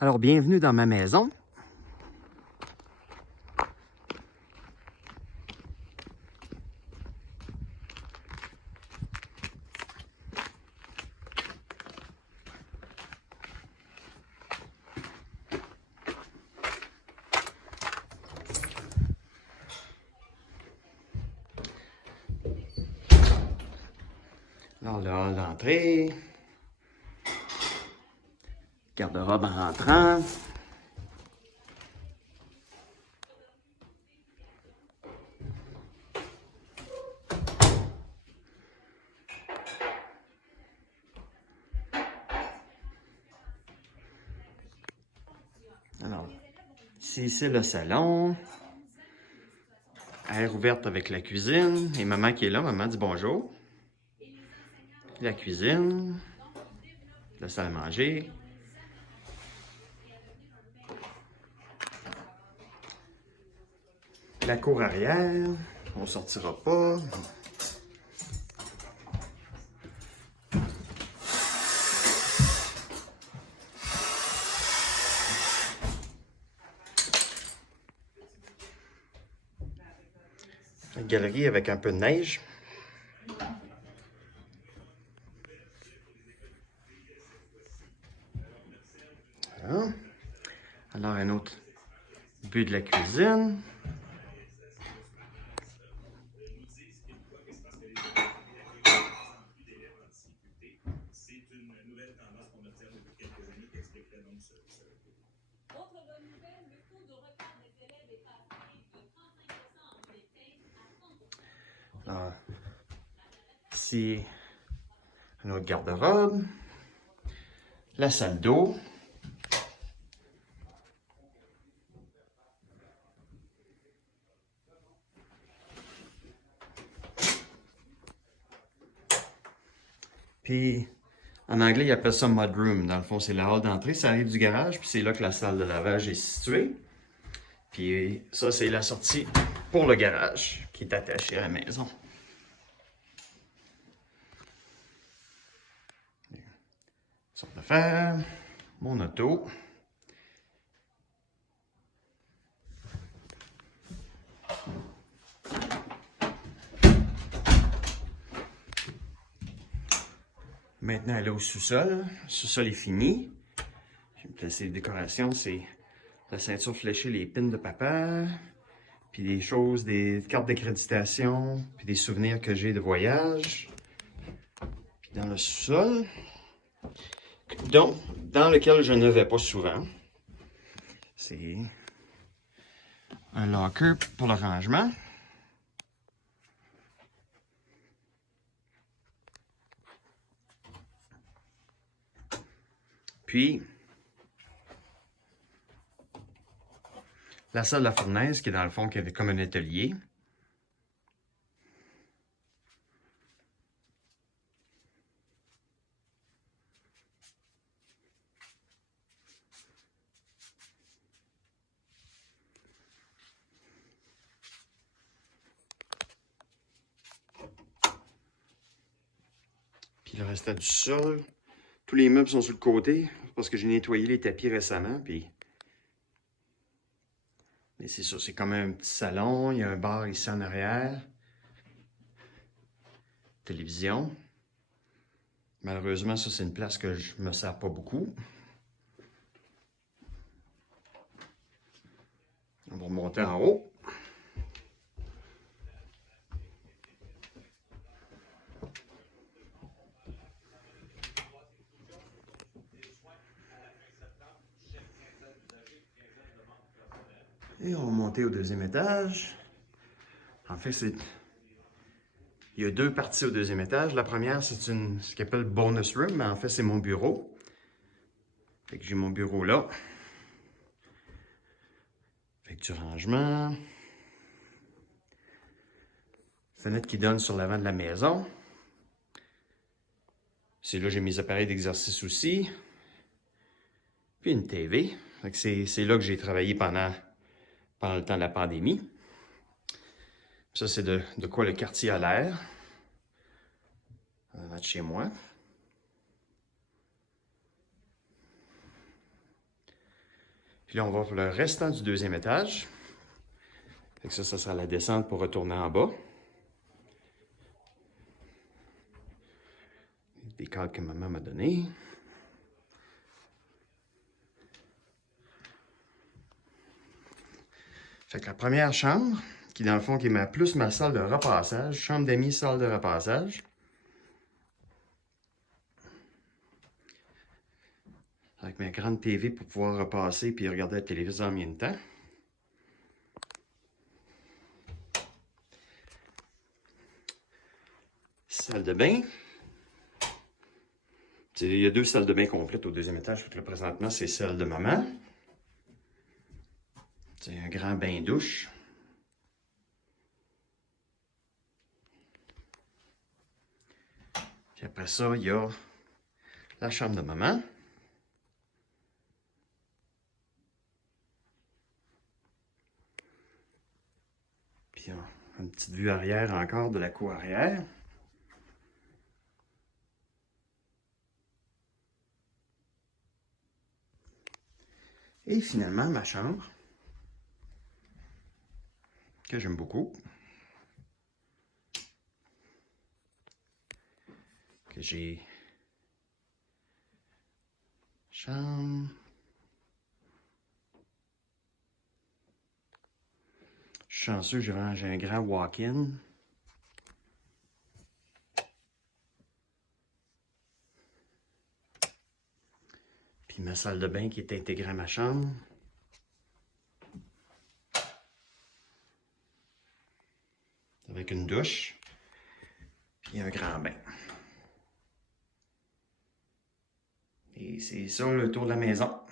Alors, bienvenue dans ma maison. Alors, le hall d'entrée. Garde-robe en rentrant. Alors, ici, c'est le salon. Air ouverte avec la cuisine. Et maman qui est là, maman dit bonjour. La cuisine. La salle à manger. La cour arrière. On sortira pas. Une galerie avec un peu de neige. Voilà. Alors, un autre but de la cuisine. Alors, ici, un autre garde-robe. La salle d'eau. Puis, en anglais, ils appellent ça mudroom. Dans le fond, c'est la hall d'entrée. Ça arrive du garage, puis c'est là que la salle de lavage est située. Puis ça, c'est la sortie pour le garage qui est attaché à la maison. Sorte d'affaires, mon auto. Maintenant, elle est au sous-sol. Le sous-sol est fini. Je vais me placer les décorations. C'est la ceinture fléchée, les pins de papa, puis des choses, des cartes d'accréditation, puis des souvenirs que j'ai de voyage. Puis dans le sous-sol, donc, dans lequel je ne vais pas souvent, c'est un locker pour le rangement. Puis, la salle de la fournaise, qui est dans le fond, qui est comme un atelier. Puis le restant du sol. Tous les meubles sont sur le côté, parce que j'ai nettoyé les tapis récemment, puis... Mais c'est ça, c'est comme un petit salon, il y a un bar ici en arrière. Télévision. Malheureusement, ça, c'est une place que je me sers pas beaucoup. On va remonter en haut. Et on va monter au deuxième étage. En fait, il y a deux parties au deuxième étage. La première, c'est ce qu'on appelle bonus room, mais en fait, c'est mon bureau. Fait que j'ai mon bureau là. Fait que du rangement. Fenêtre qui donne sur l'avant de la maison. C'est là que j'ai mes appareils d'exercice aussi. Puis une TV. C'est là que j'ai travaillé pendant le temps de la pandémie. Ça, c'est de quoi le quartier a l'air. On va de chez moi. Puis là, on va pour le restant du deuxième étage. Fait que ça sera la descente pour retourner en bas. Des cadres que maman m'a donnés. Fait que la première chambre, qui dans le fond qui est plus ma salle de repassage, chambre d'amis, salle de repassage. Avec ma grande TV pour pouvoir repasser puis regarder la télévision en même temps. Salle de bain. Il y a 2 salles de bain complètes au deuxième étage. Là, présentement, c'est celle de maman. C'est un grand bain-douche. Puis après ça, il y a la chambre de maman. Puis une petite vue arrière encore de la cour arrière. Et finalement, ma chambre, que j'aime beaucoup, que j'ai chambre, je suis chanceux, j'ai un grand walk-in. Puis ma salle de bain qui est intégrée à ma chambre. Avec une douche. Puis un grand bain. Et c'est ça le tour de la maison.